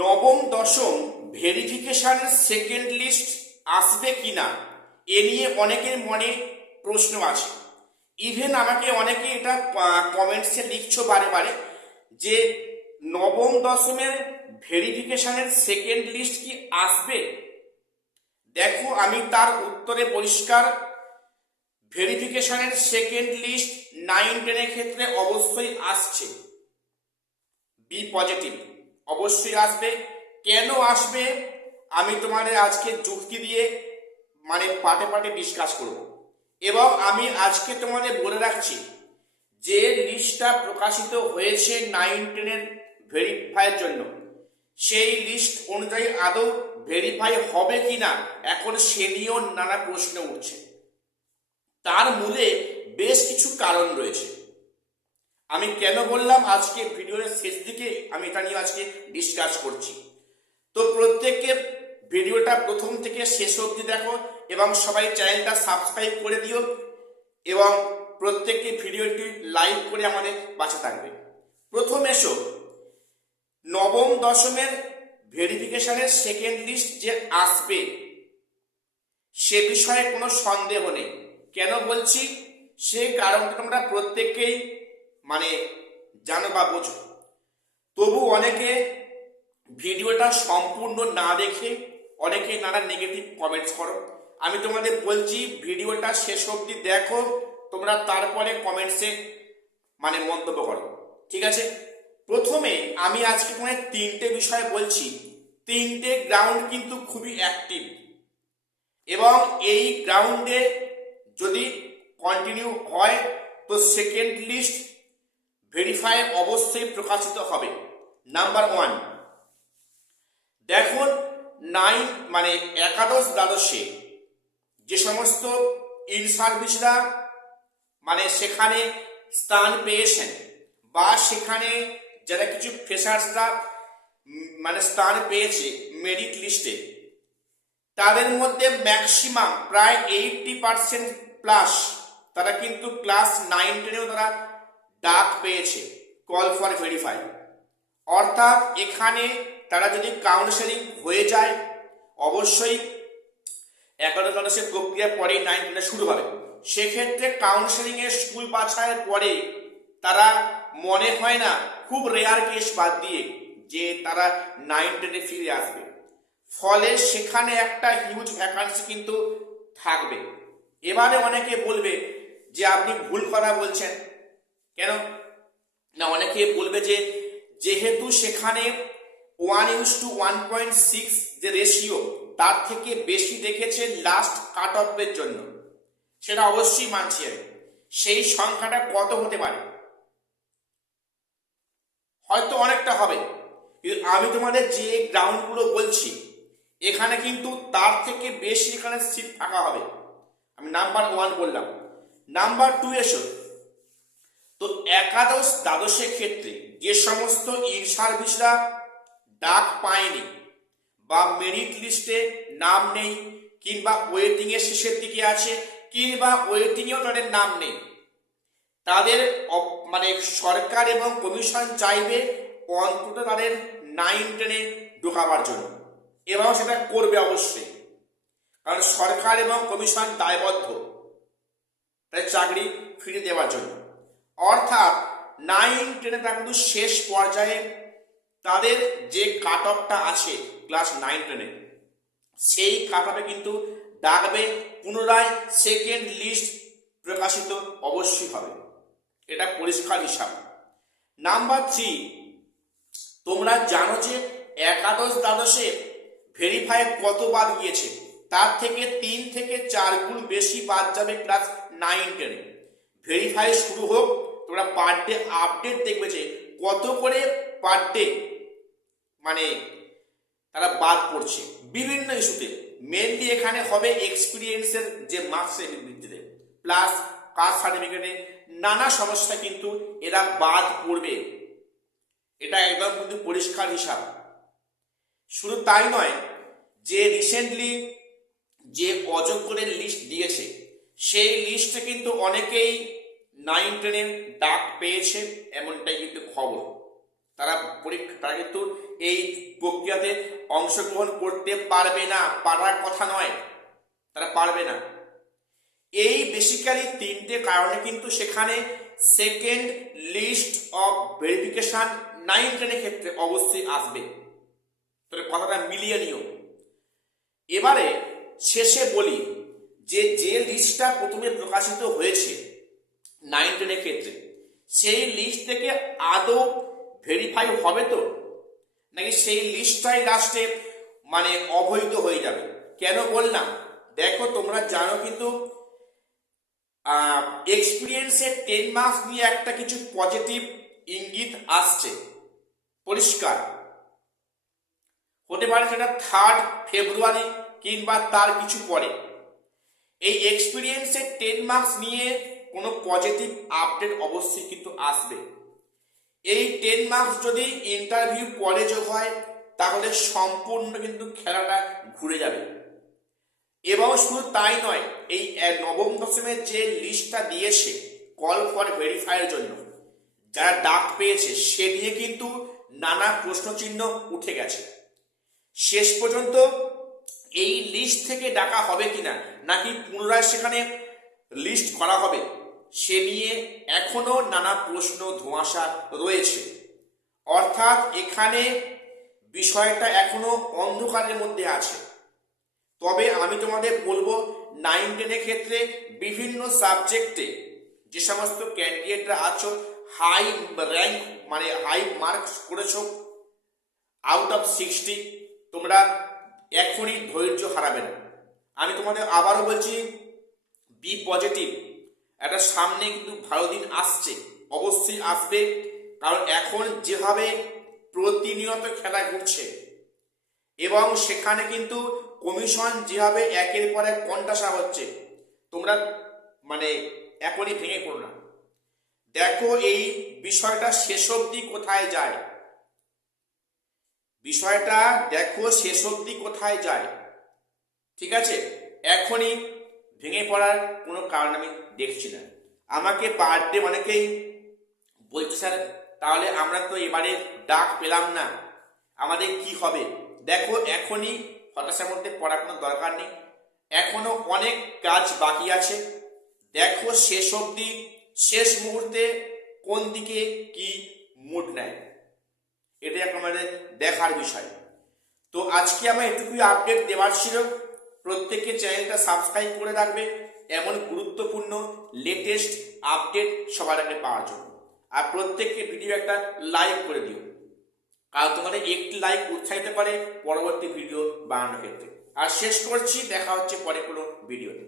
নবম দশম verification second list আসবে কিনা এ নিয়ে অনেকের মনে প্রশ্ন আছে। ইভেন আমাকে অনেকে এটা কমেন্টসে লিখছো বারে বারে যে নবম দশমের ভেরিফিকেশনের সেকেন্ড লিস্ট কি আসবে। দেখো, আমি তার উত্তরে পরিষ্কার, ভেরিফিকেশনের সেকেন্ড লিস্ট 9-10 ক্ষেত্রে অবশ্যই আসছে। বি পজিটিভ, অবশ্যই আসবে। কেন আসবে আমি তোমাদের আজকে যুক্তি দিয়ে পাটে পাটে ডিসকাস করব। এবং আমি আজকে তোমাদের বলে রাখছি, যে লিস্টটা প্রকাশিত হয়েছে 9-10 ভেরিফাইয়ের জন্য, সেই লিস্ট অনুযায়ী আদৌ ভেরিফাই হবে কিনা এখন সে নিয়েও নানা প্রশ্ন উঠছে। তার মূলে বেশ কিছু কারণ রয়েছে। আমি কেন বললাম আজকে ভিডিওর শেষ দিকে আমি এটা নিয়ে আজকে ডিসকাস করছি। তো প্রত্যেককে ভিডিওটা প্রথম থেকে শেষ অবধি দেখো এবং সবাই চ্যানেলটা সাবস্ক্রাইব করে দিও এবং প্রত্যেককে ভিডিওটি লাইক করে আমাদের পাশে থাকবে। প্রথম এসো, নবম দশমের ভেরিফিকেশনের সেকেন্ড লিস্ট যে আসবে সে বিষয়ে কোনো সন্দেহ নেই। কেন বলছি সে কারণটা তোমরা প্রত্যেককেই জানো বা বোঝো। তবু অনেকে ভিডিওটা সম্পূর্ণ না দেখে অনেকে নানা নেগেটিভ কমেন্টস করো। আমি তোমাদের বলছি ভিডিওটা শেষ অবধি দেখো, তোমরা তারপরে কমেন্টসে মন্তব্য করো, ঠিক আছে? প্রথমে আমি আজকে তোমাদের 3টে বিষয় বলছি। 3টে গ্রাউন্ড কিন্তু খুবই অ্যাক্টিভ এবং এই গ্রাউন্ডে যদি কন্টিনিউ হয় তো সেকেন্ড লিস্ট ভেরিফাই অবশ্যই প্রকাশিত হবে। নাম্বার 1, দেখুন একাদশ দ্বাদশে যে সমস্ত ইন সার্ভিসরা সেখানে স্থান পেয়েছেন বা সেখানে যারা কিছু ফ্রেশার্সরা স্থান পেয়েছে মেরিট লিস্টে, তাদের মধ্যে ম্যাক্সিমাম প্রায় 80% প্লাস তারা কিন্তু ক্লাস 9-10-এও তারা ডাক পেয়েছে, কল ফর ভেরিফাই। অর্থাৎ এখানে তারা যদি কাউন্সেলিং হয়ে যায়, অবশ্যই একাদশ দ্বাদশের প্রক্রিয়া পরেই 9-10 শুরু হবে। সেক্ষেত্রে কাউন্সেলিং এর স্কুল বাছাইয়ের পরে তারা মনে হয় না, খুব রেয়ার কেস বাদ দিয়ে, যে তারা 9-10-এ ফিরে আসবে। ফলে সেখানে একটা হিউজ ভ্যাকান্সি কিন্তু থাকবে। এবারে অনেকে বলবে যে আপনি ভুল কথা বলছেন। কেন না, অনেকে বলবে যে যেহেতু সেখানে 1:1.6 যে রেশিও, তার থেকে বেশি দেখেছে লাস্ট কাট অফের জন্য। সেটা অবশ্যই মানছি আমি। সেই সংখ্যাটা কত হতে পারে? হয়তো অনেকটা হবে, কিন্তু আমি তোমাদের যে গ্রাউন্ডগুলো বলছি এখানে কিন্তু তার থেকে বেশি এখানে সিট ফাঁকা হবে। আমি নাম্বার 1 বললাম। নাম্বার 2 এসো, তো একাদশ দ্বাদশের ক্ষেত্রে যে সমস্ত ইন সার্ভিসরা ডাক পায়নি বা মেরিট লিস্টে নাম নেই, কিংবা ওয়েটিং এর শেষের দিকে আছে, কিংবা ওয়েটিং এও তাদের নাম নেই, তাদের সরকার এবং কমিশন চাইবে অন্তত তাদের 9-10-এ ঢোকাবার জন্য, এবং সেটা করবে অবশ্যই, কারণ সরকার এবং কমিশন দায়বদ্ধ তাদের চাকরি ফিরে দেওয়ার জন্য। অর্থাৎ 9-10-এ তারা কিন্তু শেষ পর্যায়ে তাদের যে কাট অফটা আছে ক্লাস 9-10-এ, সেই কাট অফে কিন্তু ডাকবে, পুনরায় সেকেন্ড লিস্ট প্রকাশিত অবশ্যই হবে। এটা পরিষ্কার হিসাব। নাম্বার 3, তোমরা জানো যে একাদশ দ্বাদশে ভেরিফাই কত বাদ গিয়েছে, তার থেকে 3 থেকে 4 গুণ বেশি বাদ যাবে ক্লাস 9-10-এ। ভেরিফাই শুরু হোক, তোমরা পার ডে আপডেট দেখবে যে কত করে পার ডে তারা বাদ পড়ছে বিভিন্ন ইস্যুতে। মেনলি এখানে হবে এক্সপিরিয়েন্সের যে মার্কসের ভিত্তিতে, প্লাস কাস্ট সার্টিফিকেটে নানা সমস্যা কিন্তু এরা বাদ পড়বে। এটা একদম কিন্তু পরিষ্কার হিসাব। শুধু তাই নয়, যে রিসেন্টলি যে অযোগ্যদের লিস্ট দিয়েছে সেই লিস্টে কিন্তু অনেকেই 9-10-এর ডাক পেয়েছে, এমনটাই কিন্তু খবর। তারা কিন্তু এই প্রক্রিয়াতে অংশগ্রহণ করতে পারবে না, পারার কথা নয়, তারা পারবে না। এই বেসিক্যালি তিনটে কারণে কিন্তু সেখানে সেকেন্ড লিস্ট অফ ভেরিফিকেশন 9-10 ক্ষেত্রে অবশ্যই আসবে। তাহলে কথাটা মিলিয়ে নিও। এবারে শেষে বলি যে লিস্টটা প্রথমে প্রকাশিত হয়েছে 9-10 ক্ষেত্রে, সেই লিস্ট থেকে আদৌ ভেরিফাই হবে তো, নাকি সেই লিস্টটাই লাস্টে মানে অবৈধ হয়ে যাবে? কেন বললাম, দেখো তোমরা জানো কিন্তু এক্সপিরিয়েন্সের 10 মার্কস নিয়ে একটা কিছু পজিটিভ ইঙ্গিত আসছে, পরিষ্কার। হতে পারে সেটা 3 ফেব্রুয়ারি কিংবা তার কিছু পরে। এই এক্সপিরিয়েন্সের 10 মার্কস নিয়ে কোনো পজিটিভ আপডেট অবশ্যই কিন্তু আসবে। এই 10 মার্কস যদি ইন্টারভিউ পরে যোগ হয় তাহলে সম্পূর্ণ কিন্তু খেলাটা ঘুরে যাবে। এবং শুধু তাই নয়, এই নবম দশমের যে লিস্টটা দিয়েছে কল ফর ভেরিফাইয়ের জন্য, যারা ডাক পেয়েছে সে নিয়ে কিন্তু নানা প্রশ্নচিহ্ন উঠে গেছে। শেষ পর্যন্ত এই লিস্ট থেকে ডাকা হবে কিনা, নাকি পুনরায় সেখানে লিস্ট করা হবে, সে নিয়ে এখনো নানা প্রশ্ন ধোঁয়াশা রয়েছে। অর্থাৎ এখানে বিষয়টা এখনো অন্ধকারের মধ্যে আছে। তবে আমি তোমাদের বলবো 9-10 ক্ষেত্রে বিভিন্ন সাবজেক্টে যে সমস্ত ক্যান্ডিডেটরা আছো, হাই র্যাঙ্ক মানে হাই মার্কস করেছো আউট অফ 60, তোমরা এখনই ধৈর্য হারাবে না। আমি তোমাদের আবারও বলছি, বি পজিটিভ। একটা সামনে কিন্তু ভালো দিন আসছে, অবশ্যই আসবে। কারণ এখন যেভাবে প্রতিনিয়ত খেলা ঘুরছে এবং সেখানে কিন্তু কমিশন যেভাবে একের পর এক কন্টাসা হচ্ছে, তোমরা মানে এখনই ভেঙে পড়ো না। দেখো এই বিষয়টা শেষ অবধি কোথায় যায়, বিষয়টা দেখো শেষ অবধি কোথায় যায়, ঠিক আছে? এখনই ভেঙে পড়ার কোনো কারণ আমি দেখছি না। আমাকে পার ডে অনেকেই বলছে, স্যার তাহলে আমরা তো এবারে ডাক পেলাম না, আমাদের কি হবে? দেখো এখনই হতাশার মধ্যে পড়ার কোনো দরকার নেই, এখনো অনেক কাজ বাকি আছে। দেখো শেষ অবধি, শেষ মুহূর্তে কোন দিকে কি মুড নেয়, এটাই এখন আমাদের দেখার বিষয়। তো আজকে আমার এটুকুই আপডেট দেওয়ার ছিল। প্রত্যেকে চ্যানেলটা সাবস্ক্রাইব করে রাখবে এমন গুরুত্বপূর্ণ লেটেস্ট আপডেট সবার আগে পাওয়ার জন্য। আর প্রত্যেককে ভিডিও একটা লাইক করে দিও, কারণ তোমাদের একটি লাইক উৎসাহিত করে পরবর্তী ভিডিও বানানোর ক্ষেত্রে। আর শেষ করছি, দেখা হচ্ছে পরে কোনো ভিডিওতে।